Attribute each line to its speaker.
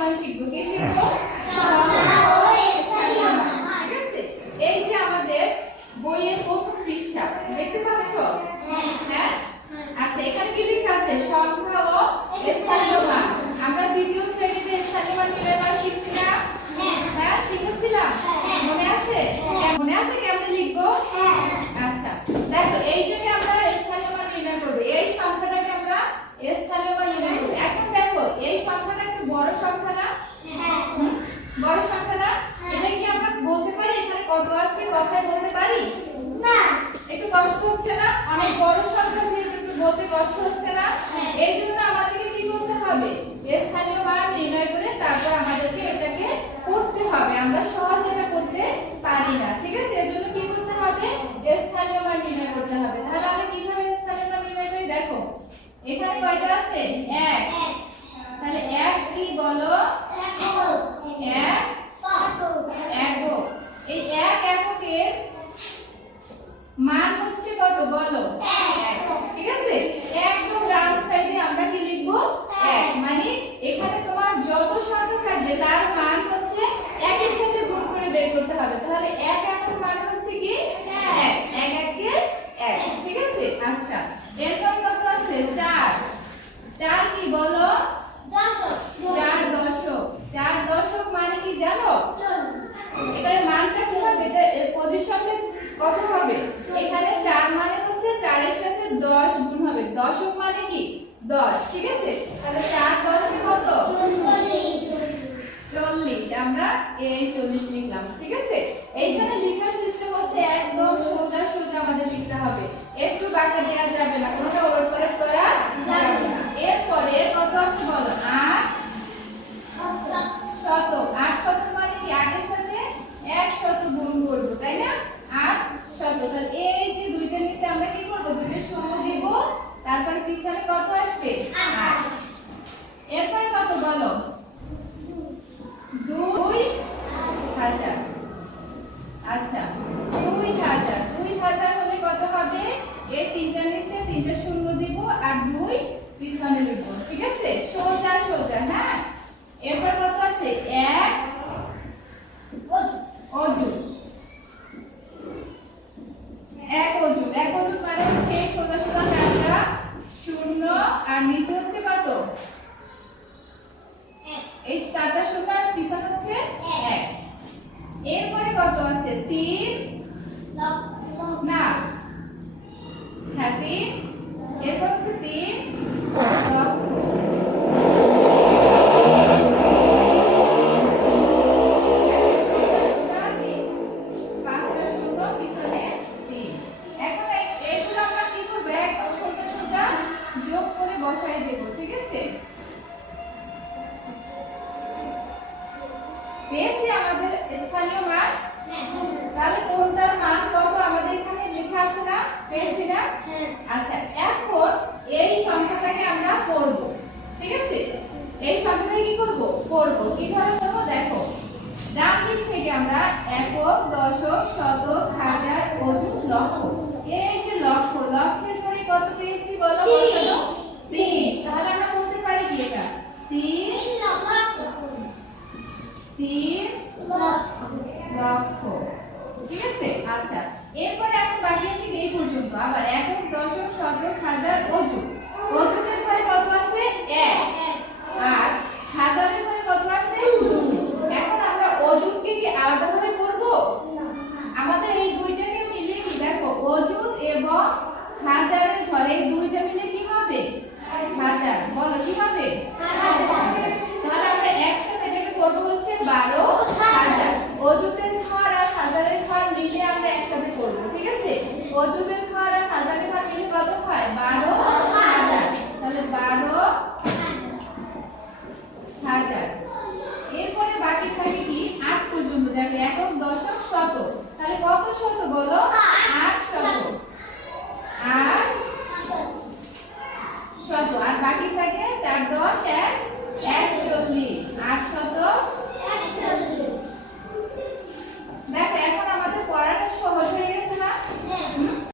Speaker 1: মান শিখব কি শিখব ঠিক আছে এই যে আমাদের বইয়ের প্রথম পৃষ্ঠা দেখতে পাচ্ছ? হ্যাঁ? আচ্ছা এখানে কি লেখা আছে? সংখ্যা ও স্থানীয় মান। আমরা দ্বিতীয় শ্রেণীতে স্থানীয় মান নির্ণয় শিখছি না হ্যাঁ শিখেছিলাম? মনে আছে? মনে আছে কেমনে লিখব? আচ্ছা দেখো এইটাকে আমরা স্থানীয় মান নির্ণয় করব। এই সংখ্যাটাকে আমরা স্থানীয় মান নির্ণয় করব এখন দেখো এই সংখ্যাটা একটু বড় সংখ্যা না? হুম? বড় সংখ্যা না? এটা কি আমরা বলতে পারি? এখানে কত আছে কথায় বলতে পারি? না। একটু কষ্ট হচ্ছে না? অনেক বড় সংখ্যা যেহেতু একটু বলতে কষ্ট হচ্ছে না এই জন্য আমাদেরকে কি করতে হবে? স্থানীয় মান নির্ণয় করে তারপর আমাদেরকে এটাকে করতে হবে। আমরা সহজে এটা করতে পারি না ঠিক আছে? এর জন্য কি করতে হবে? স্থানীয় মান নির্ণয় করতে হবে। তাহলে আমরা কীভাবে স্থানীয় মান নির্ণয় করি? দেখো এখানে কয়টা আছে? এক। তাহলে এক কি বলো? এক একক এই এক এককের মান হচ্ছে কত বলো এক। ঠিক আছে একদম ডান সাইডে আমরা কি লিখব এক মানে এখানে তোমার যত সংখ্যা থাকবে তার মান হচ্ছে একের সাথে গুণ করে বের করতে হবে তাহলে এক একের মান হচ্ছে কি এক এক একে এক ঠিক আছে আচ্ছা এরপর কত আছে চার চার কি বলো চার দশক চার দশক মানে কি জানো এবারে মানটা কি হবে এটা পজিশনটা কত হবে এখানে 4 মানে হচ্ছে 4 এর সাথে 10 গুণ হবে দশক মানে কি? 10 ঠিক আছে? তাহলে 4 10 এ কত 40 আমরা এই 40 লিখলাম ঠিক আছে এইখানে লেখার সিস্টেম হচ্ছে একদম সোজা সোজা আমাদের লিখতে হবে একটু বাঁকা দেওয়া যাবে না কোনটা ওলট পালট করা যাবে না এরপরে কত আছে বলো 8 শতক আট শতক মানে কি আটের সাথে এক শত গুণ করব তাই না আট শত তাহলে এই যে দুইটার নিচে আমরা কি করব দুইটা শূন্য দিব তারপর পিছনে কত আসবে? এরপর কত বলো? দুই হাজার। আচ্ছা দুই হাজার। দুই হাজার হলে কত হবে? এই তিনটা নিচে তিনটা শূন্য দিব আর দুই পিছনে লিখব, ঠিক আছে সোজা সোজা হ্যাঁ এরপর কত আছে এক অযুত এক অযুত এক অযুত মানে হচ্ছে এই সোজা সোজা চারটা শূন্য আর নিচে হচ্ছে কত এই চারটা শূন্য পিছনে হচ্ছে এক। এরপরে কত আছে? তিন। না। হ্যাঁ তিন। এরপর হচ্ছে তিন। যোগ করে বসাই দেবো, ঠিক আছে? পেয়েছি আমাদের স্থানীয় মান তাহলে কোনটার মান কত? আমাদের এখানে লেখা আছে না? পেয়েছি না? আচ্ছা এখন এই সংখ্যাটাকে আমরা পড়ব। ঠিক আছে? এই সংখ্যাটাকে কি করব? পড়ব। কীভাবে পড়ব? দেখো। ডান দিক থেকে আমরা একক, দশক, শতক, হাজার, অযুত, লক্ষ। এই যে লক্ষ লক্ষের পরে কত পেয়েছি বলো
Speaker 2: তিন।
Speaker 1: বসানো তিন তাহলে আমরা বলতে পারি কি এটা তিন তিন লক্ষ ঠিক আছে? আচ্ছা এরপরে এখন বাকি আছে এই পর্যন্ত। আবার একক দশক শতক হাজার পরে কত আছে? এক। আর হাজারের পরে কত আছে? এখন আমরা কি আলাদাভাবে পড়ব? আমাদের এই দুইটাকে কি? দেখো এবং হাজারের এই দুইটা মিলে কি হবে? হাজার। বলো কি হবে? তাহলে আমরা একসাথে এটাকে হচ্ছে বারো। অযুতের ঘর আর হাজারের ঘর মিলে আমরা একসাথে করব, ঠিক আছে? অযুতের ঘর আর হাজারের ঘর মিলে কত হয়? বারো হাজার। তাহলে বারো হাজার। এরপরে বাকি থাকে কি? আট পর্যন্ত। দেখো, একক দশক শত। তাহলে কত শত বলো? আট শত। আট শত। আর বাকি থাকে চার দশ, এক